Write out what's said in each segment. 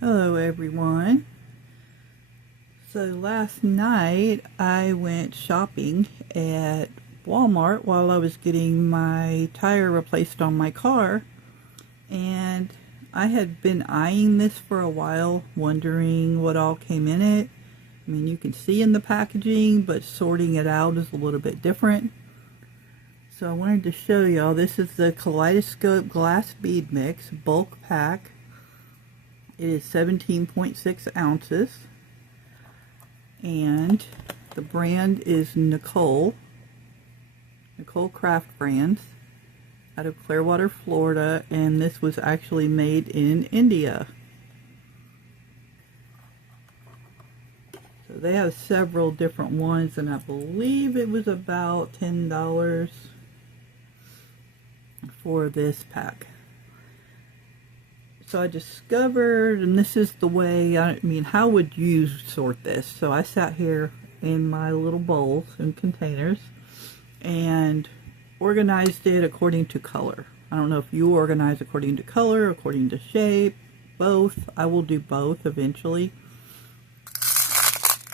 Hello everyone. So last night I went shopping at Walmart while I was getting my tire replaced on my car, and I had been eyeing this for a while, wondering what all came in it. I mean, you can see in the packaging, but sorting it out is a little bit different. So I wanted to show y'all. This is the Kaleidoscope glass bead mix bulk pack. It is 17.6 ounces, and the brand is Nicole Craft Brands out of Clearwater, Florida, and this was actually made in India. So they have several different ones, and I believe it was about $10 for this pack. So I discovered, and this is the way, I mean, how would you sort this? So I sat here in my little bowls and containers and organized it according to color. I don't know if you organize according to color, according to shape, both. I will do both eventually.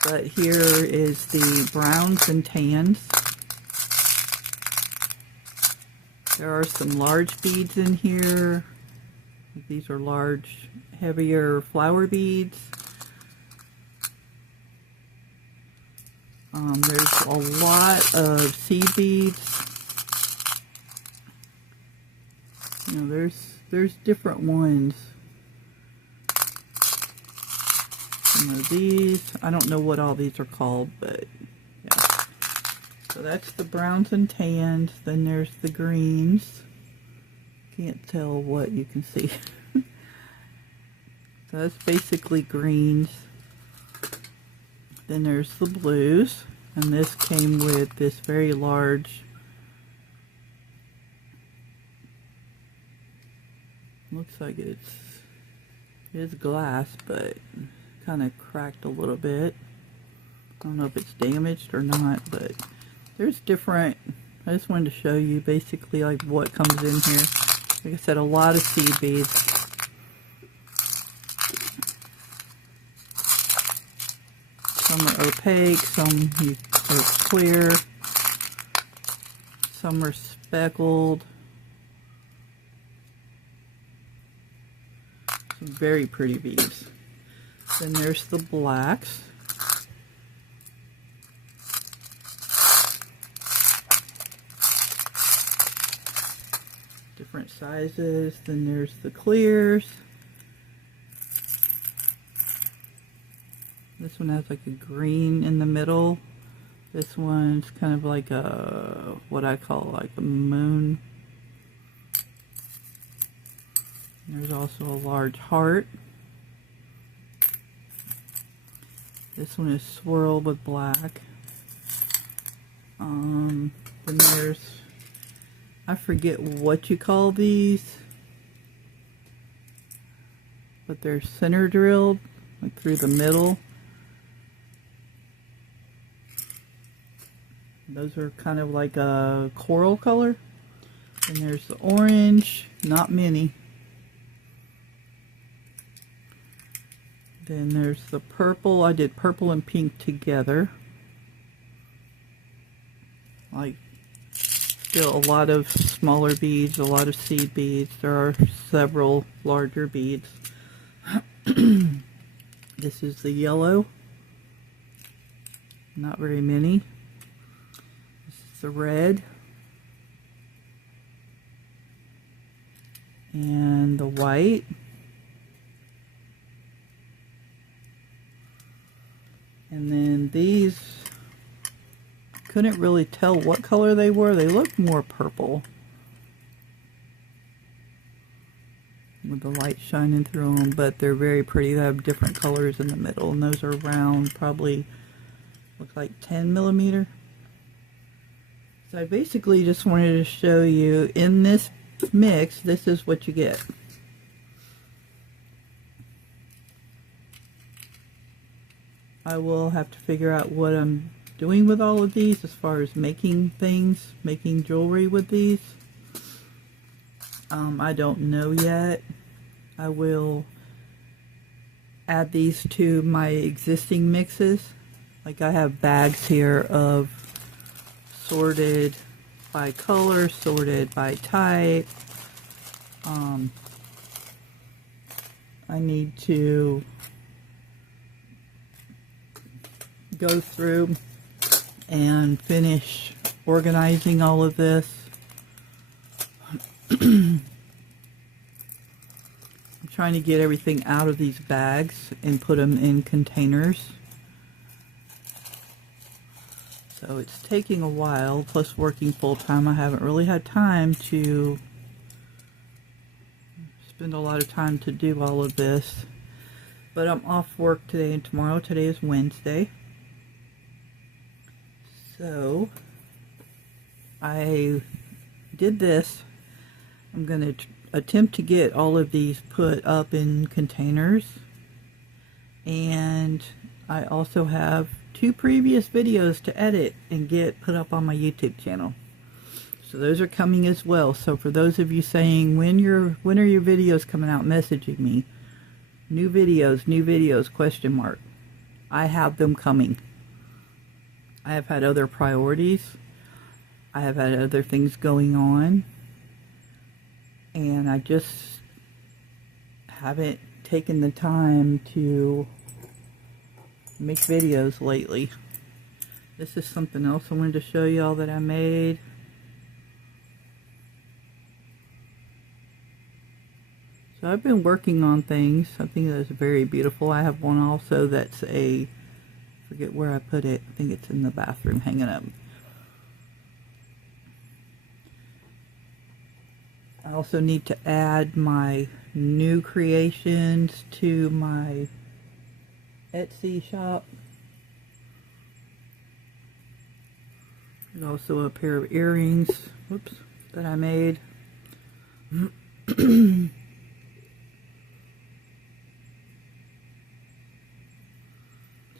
But here is the browns and tans. There are some large beads in here. These are large, heavier flower beads. There's a lot of seed beads. You know, there's different ones. Some of these, I don't know what all these are called, but yeah. So that's the browns and tans. Then there's the greens. Can't tell what you can see. So that's basically greens. Then there's the blues, and this came with this very large, looks like it is glass, but kind of cracked a little bit. I don't know if it's damaged or not, but there's different. I just wanted to show you basically like what comes in here. Like I said, a lot of seed beads. Some are opaque, some are clear, some are speckled. Some very pretty beads. Then there's the blacks. Different sizes. Then there's the clears. This one has like a green in the middle. This one's kind of like a, what I call like a moon. There's also a large heart. This one is swirled with black. Then there's, I forget what you call these, but they're center drilled, like through the middle. Those are kind of like a coral color. And there's the orange, not many. Then there's the purple. I did purple and pink together. Like, still a lot of smaller beads, a lot of seed beads. There are several larger beads. This is the yellow. Not very many. This is the red. And the white. And then these, couldn't really tell what color they were. They looked more purple with the light shining through them, but they're very pretty. They have different colors in the middle, and those are round, probably look like 10 millimeter. So I basically just wanted to show you in this mix, this is what you get. I will have to figure out what I'm doing with all of these as far as making things, making jewelry with these. I don't know yet. I will add these to my existing mixes. Like I have bags here of sorted by color, sorted by type. I need to go through and finish organizing all of this. I'm trying to get everything out of these bags and put them in containers. So it's taking a while, plus working full-time. I haven't really had time to spend a lot of time to do all of this. But I'm off work today and tomorrow. Today is Wednesday. So I did this. I'm going to attempt to get all of these put up in containers. And I also have 2 previous videos to edit and get put up on my YouTube channel. So those are coming as well. So for those of you saying, when are your videos coming out, messaging me. New videos, question mark. I have them coming. I have had other priorities. I have had other things going on. And I just haven't taken the time to make videos lately. This is something else I wanted to show y'all that I made. So I've been working on things. I think that's very beautiful. I have one also that's a, forget where I put it. I think it's in the bathroom hanging up. I also need to add my new creations to my Etsy shop. There's also a pair of earrings, whoops, that I made.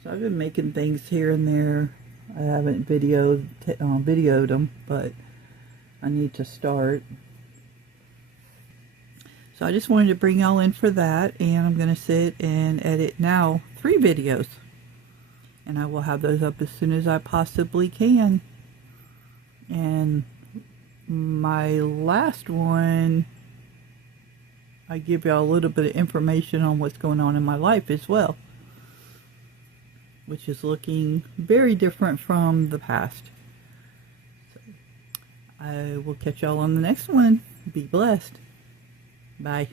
So I've been making things here and there. I haven't videoed them, but I need to start. So I just wanted to bring y'all in for that, and I'm going to sit and edit now 3 videos. And I will have those up as soon as I possibly can. And my last one, I give y'all a little bit of information on what's going on in my life as well, which is looking very different from the past. So I will catch y'all on the next one. Be blessed. Bye.